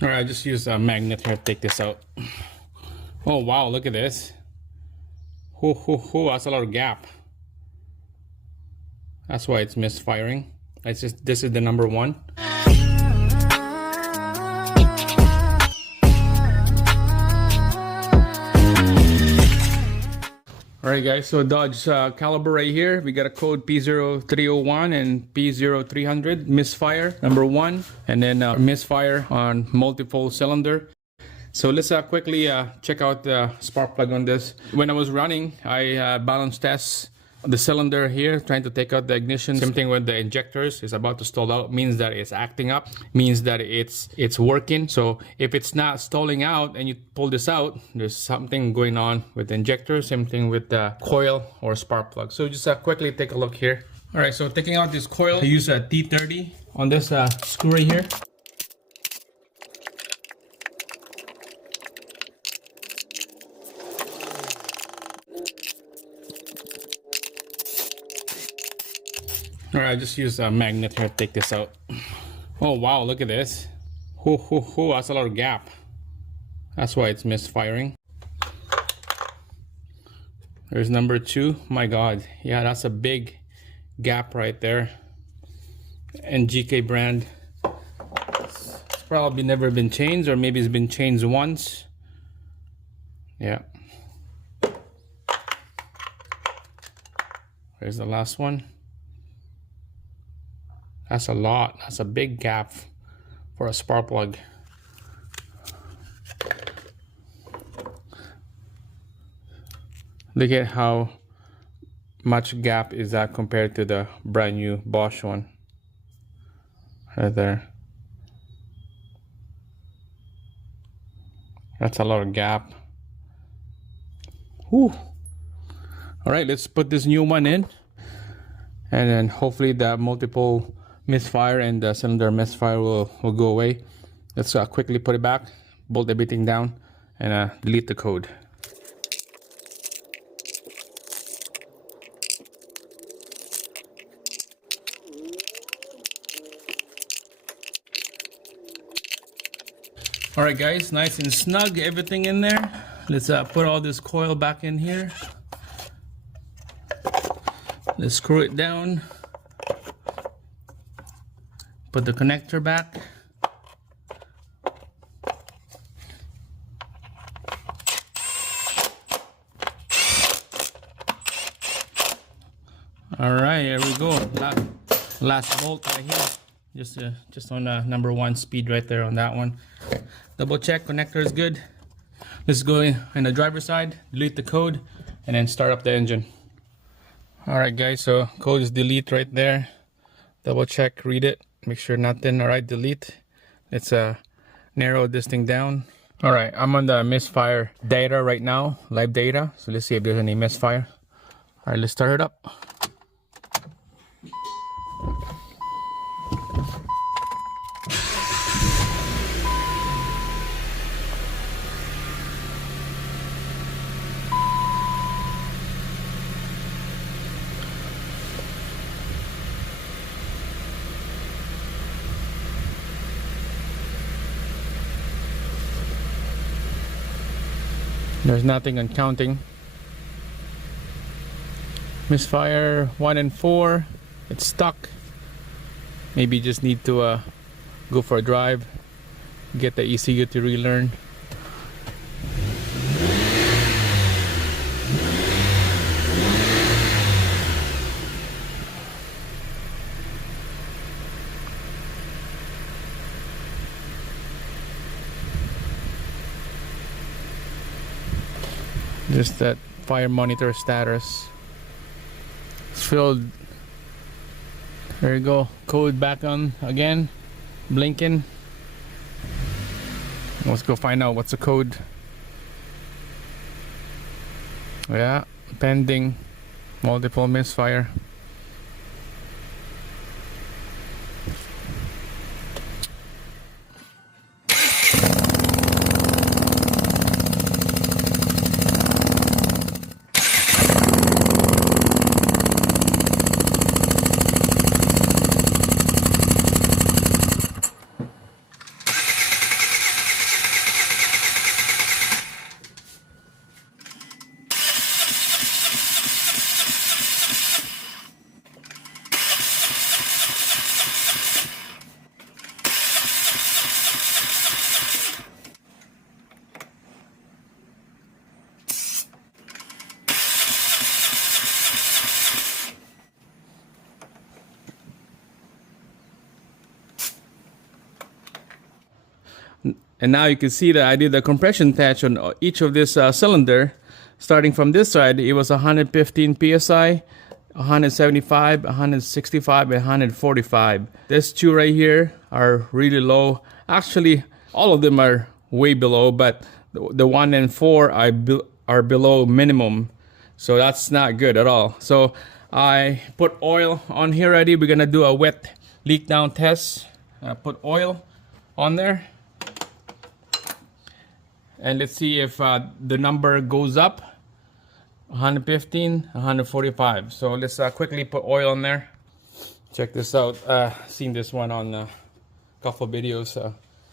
All right, I just use a magnet here to take this out. Oh wow, look at this. That's a lot of gap. That's why it's misfiring. This is the number one. Alright guys, so Dodge caliber right here. We got a code P0301 and P0300 Misfire number one, and then Misfire on multiple cylinder. So let's quickly check out the spark plug on this. When I was running, I balance test the cylinder here, trying to take out the ignition. Same thing with the injectors. It's about to stall out, means that it's acting up, means that it's working. So if it's not stalling out and you pull this out, there's something going on with the injector. Same thing with the coil or spark plug. So just quickly take a look here. All right, so taking out this coil, I use a T30 on this screw right here. All right, I just use a magnet here to take this out. Oh wow, look at this. That's a lot of gap. That's why it's misfiring. There's number two. My God, yeah, that's a big gap right there. And GK brand. It's probably never been changed, or maybe it's been changed once. Yeah. There's the last one. That's a lot. That's a big gap for a spark plug. Look at how much gap is that compared to the brand new Bosch one. Right there. That's a lot of gap. Whew. All right, let's put this new one in. And then hopefully the multiple misfire and the cylinder misfire will go away. Let's quickly put it back, bolt everything down, and delete the code. All right guys, nice and snug, everything in there. Let's put all this coil back in here. Let's screw it down. Put the connector back. All right, here we go. Last bolt right here. Just on number one speed right there on that one. Double check connector is good. Let's go in the driver's side, delete the code, and then start up the engine. All right, guys. So code is delete right there. Double check, read it. Make sure nothing. All right, delete. Let's narrow this thing down. All right, I'm on the misfire data right now, live data. So let's see if there's any misfire. All right, let's start it up. There's nothing on counting. Misfire 1 and 4. It's stuck. Maybe you just need to go for a drive. Get the ECU to relearn. Just that fire monitor status. It's filled. There you go. Code back on again. Blinking. Let's go find out what's the code. Yeah, pending. Multiple misfire. And now you can see that I did the compression test on each of this cylinder. Starting from this side, it was 115 psi, 175, 165, and 145. These two right here are really low. Actually, all of them are way below, but the 1 and 4 are below minimum. So that's not good at all. So I put oil on here already. We're gonna do a wet leak down test. Put oil on there. And let's see if the number goes up. 115, 145. So let's quickly put oil on there. Check this out. Seen this one on a couple of videos.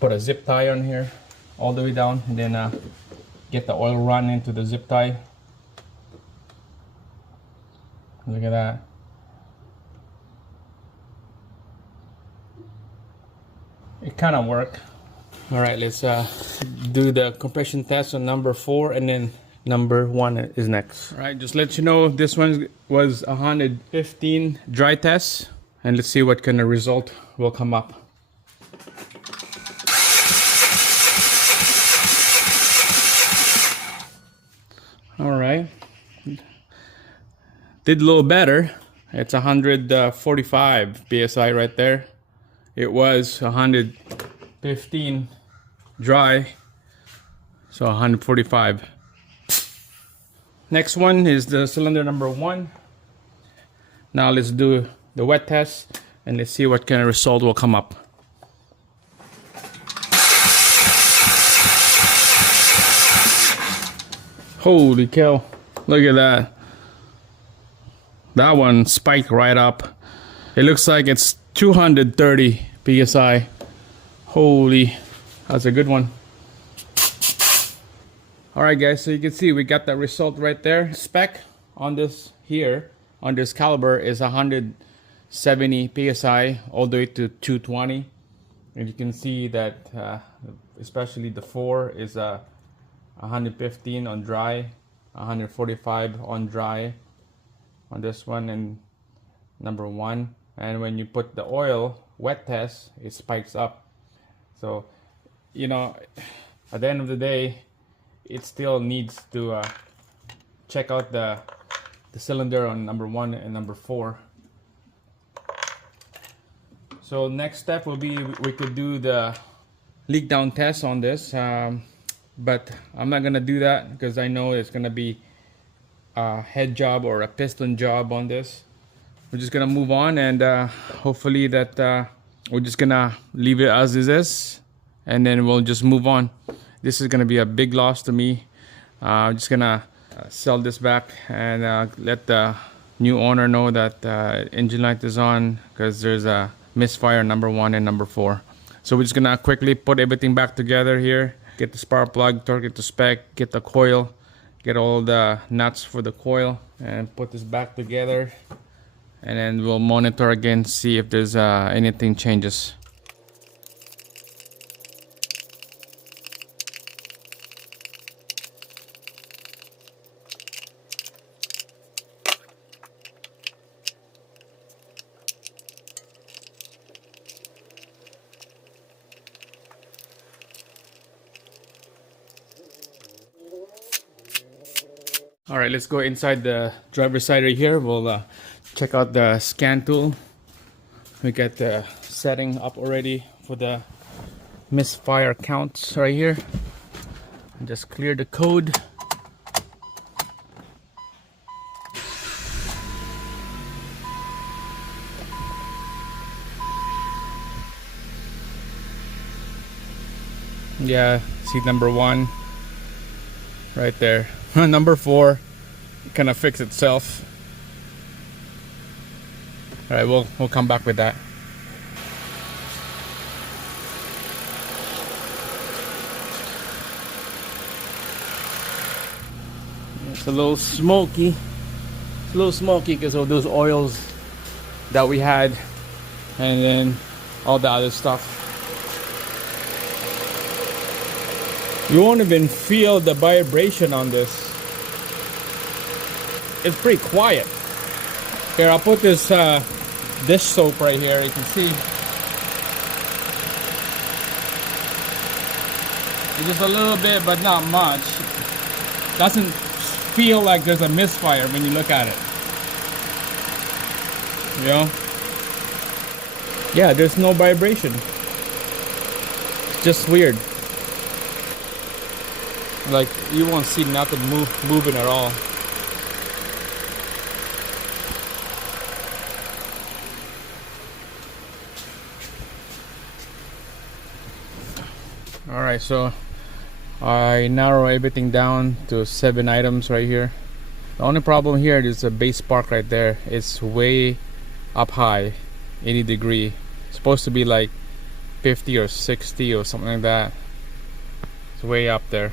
Put a zip tie on here all the way down, and then get the oil run into the zip tie. Look at that. It kind of worked. All right, let's do the compression test on number 4, and then number 1 is next. All right, just let you know this one was 115 dry test, and let's see what kind of result will come up. All right, did a little better. It's 145 psi right there. It was 115 dry, so 145. Next one is the cylinder number 1. Now let's do the wet test, and let's see what kind of result will come up. Holy cow, look at that. That one spiked right up. It looks like it's 230 psi. Holy, that's a good one. All right, guys, so you can see we got that result right there. Spec on this here, on this caliber, is 170 psi all the way to 220. And you can see that especially the 4 is 115 on dry, 145 on dry on this one, and number 1. And when you put the oil wet test, it spikes up. So, you know, at the end of the day, it still needs to check out the cylinder on number 1 and number 4. So next step will be we could do the leak down test on this, but I'm not gonna do that because I know it's gonna be a head job or a piston job on this. We're just gonna move on, and hopefully that we're just gonna leave it as it is, and then we'll just move on. This is gonna be a big loss to me. I'm just gonna sell this back and let the new owner know that engine light is on, because there's a misfire number 1 and number 4. So we're just gonna quickly put everything back together here. Get the spark plug, torque it to spec, get the coil, get all the nuts for the coil, and put this back together. And then we'll monitor again, see if there's anything changes. All right, let's go inside the driver's side right here. We'll check out the scan tool. We got the setting up already for the misfire counts right here. Just clear the code. Yeah, see number 1 right there. Number 4 kind of fixed itself. All right, we'll come back with that. It's a little smoky. It's a little smoky because of those oils that we had, and then all the other stuff. You won't even feel the vibration on this. It's pretty quiet. Here, I'll put this dish soap right here. You can see It's just a little bit, but not much. Doesn't feel like there's a misfire when you look at it. You know? Yeah, there's no vibration. It's just weird. Like you won't see nothing moving at all. Alright, so I narrow everything down to 7 items right here. The only problem here is the base spark right there. It's way up high, 80 degree. It's supposed to be like 50 or 60 or something like that. It's way up there.